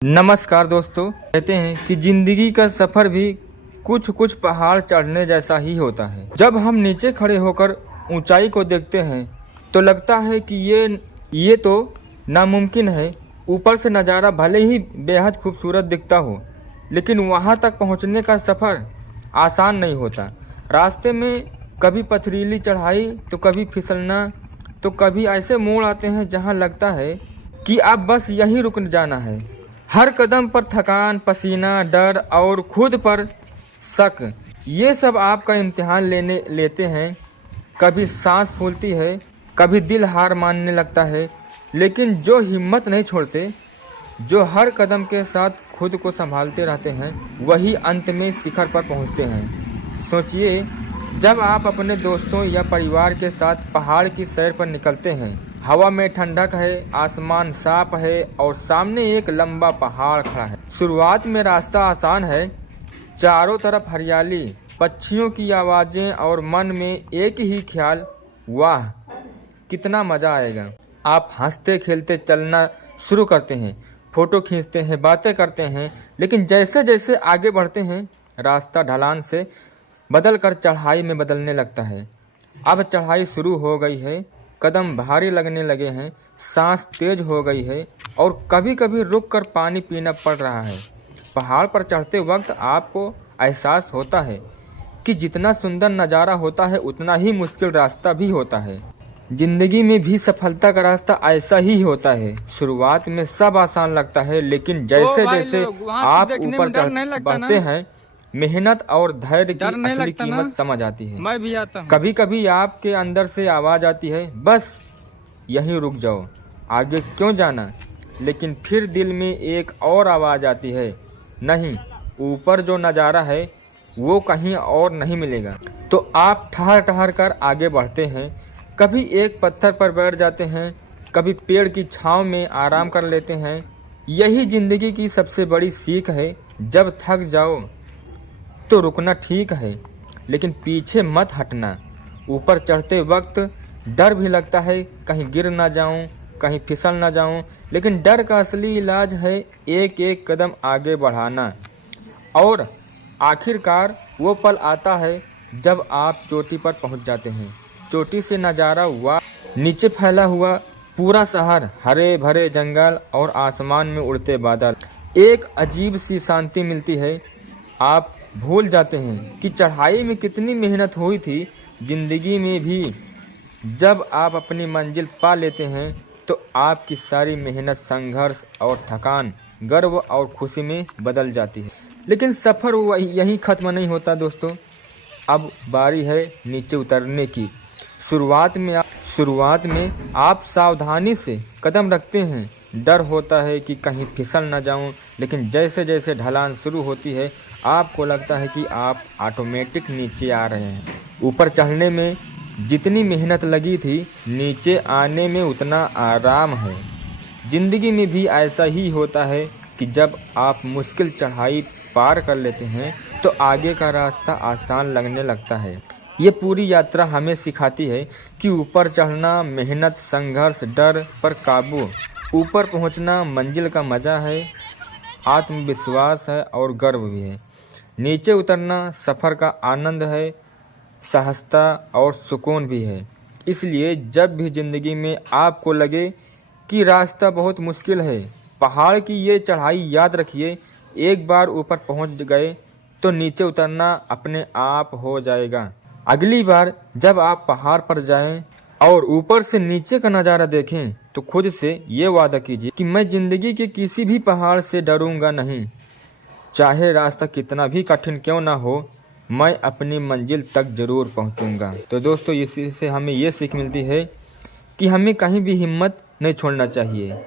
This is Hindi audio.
नमस्कार दोस्तों। कहते हैं कि जिंदगी का सफर भी कुछ कुछ पहाड़ चढ़ने जैसा ही होता है। जब हम नीचे खड़े होकर ऊंचाई को देखते हैं तो लगता है कि ये तो नामुमकिन है। ऊपर से नज़ारा भले ही बेहद खूबसूरत दिखता हो, लेकिन वहां तक पहुंचने का सफ़र आसान नहीं होता। रास्ते में कभी पथरीली चढ़ाई तो कभी फिसलना, तो कभी ऐसे मोड़ आते हैं जहां लगता है कि अब बस यहीं रुक जाना है। हर कदम पर थकान, पसीना, डर और खुद पर शक, ये सब आपका इम्तिहान लेते हैं। कभी सांस फूलती है, कभी दिल हार मानने लगता है, लेकिन जो हिम्मत नहीं छोड़ते, जो हर कदम के साथ खुद को संभालते रहते हैं, वही अंत में शिखर पर पहुंचते हैं। सोचिए, जब आप अपने दोस्तों या परिवार के साथ पहाड़ की सैर पर निकलते हैं, हवा में ठंडक है, आसमान साफ है और सामने एक लंबा पहाड़ खड़ा है। शुरुआत में रास्ता आसान है, चारों तरफ हरियाली, पक्षियों की आवाज़ें और मन में एक ही ख्याल, वाह कितना मज़ा आएगा। आप हंसते खेलते चलना शुरू करते हैं, फ़ोटो खींचते हैं, बातें करते हैं, लेकिन जैसे जैसे आगे बढ़ते हैं रास्ता ढलान से बदलकर चढ़ाई में बदलने लगता है। अब चढ़ाई शुरू हो गई है, कदम भारी लगने लगे हैं, सांस तेज हो गई है और कभी कभी रुककर पानी पीना पड़ रहा है। पहाड़ पर चढ़ते वक्त आपको एहसास होता है कि जितना सुंदर नज़ारा होता है उतना ही मुश्किल रास्ता भी होता है। जिंदगी में भी सफलता का रास्ता ऐसा ही होता है। शुरुआत में सब आसान लगता है, लेकिन जैसे जैसे आप ऊपर बढ़ते हैं, मेहनत और धैर्य की असली कीमत समझ आती है। मैं भी आता हूँ। कभी कभी आपके अंदर से आवाज़ आती है, बस यहीं रुक जाओ, आगे क्यों जाना। लेकिन फिर दिल में एक और आवाज़ आती है, नहीं, ऊपर जो नज़ारा है वो कहीं और नहीं मिलेगा। तो आप ठहर ठहर कर आगे बढ़ते हैं, कभी एक पत्थर पर बैठ जाते हैं, कभी पेड़ की छांव में आराम कर लेते हैं। यही ज़िंदगी की सबसे बड़ी सीख है। जब थक जाओ तो रुकना ठीक है, लेकिन पीछे मत हटना। ऊपर चढ़ते वक्त डर भी लगता है, कहीं गिर ना जाऊं, कहीं फिसल ना जाऊं, लेकिन डर का असली इलाज है एक एक कदम आगे बढ़ाना। और आखिरकार वो पल आता है जब आप चोटी पर पहुंच जाते हैं। चोटी से नज़ारा हुआ, नीचे फैला हुआ पूरा शहर, हरे भरे जंगल और आसमान में उड़ते बादल। एक अजीब सी शांति मिलती है। आप भूल जाते हैं कि चढ़ाई में कितनी मेहनत हुई थी। जिंदगी में भी जब आप अपनी मंजिल पा लेते हैं तो आपकी सारी मेहनत, संघर्ष और थकान गर्व और खुशी में बदल जाती है। लेकिन सफ़र यहीं ख़त्म नहीं होता दोस्तों। अब बारी है नीचे उतरने की। शुरुआत में आप सावधानी से कदम रखते हैं, डर होता है कि कहीं फिसल न जाऊं, लेकिन जैसे जैसे ढलान शुरू होती है आपको लगता है कि आप ऑटोमेटिक नीचे आ रहे हैं। ऊपर चढ़ने में जितनी मेहनत लगी थी, नीचे आने में उतना आराम है। ज़िंदगी में भी ऐसा ही होता है कि जब आप मुश्किल चढ़ाई पार कर लेते हैं तो आगे का रास्ता आसान लगने लगता है। ये पूरी यात्रा हमें सिखाती है कि ऊपर चढ़ना मेहनत, संघर्ष, डर पर काबू, ऊपर पहुंचना मंजिल का मज़ा है, आत्मविश्वास है और गर्व भी है। नीचे उतरना सफ़र का आनंद है, सहजता और सुकून भी है। इसलिए जब भी ज़िंदगी में आपको लगे कि रास्ता बहुत मुश्किल है, पहाड़ की ये चढ़ाई याद रखिए, एक बार ऊपर पहुंच गए तो नीचे उतरना अपने आप हो जाएगा। अगली बार जब आप पहाड़ पर जाएं और ऊपर से नीचे का नज़ारा देखें तो खुद से ये वादा कीजिए कि मैं ज़िंदगी के किसी भी पहाड़ से डरूंगा नहीं। चाहे रास्ता कितना भी कठिन क्यों ना हो, मैं अपनी मंजिल तक ज़रूर पहुंचूंगा। तो दोस्तों, इसी से हमें ये सीख मिलती है कि हमें कहीं भी हिम्मत नहीं छोड़ना चाहिए।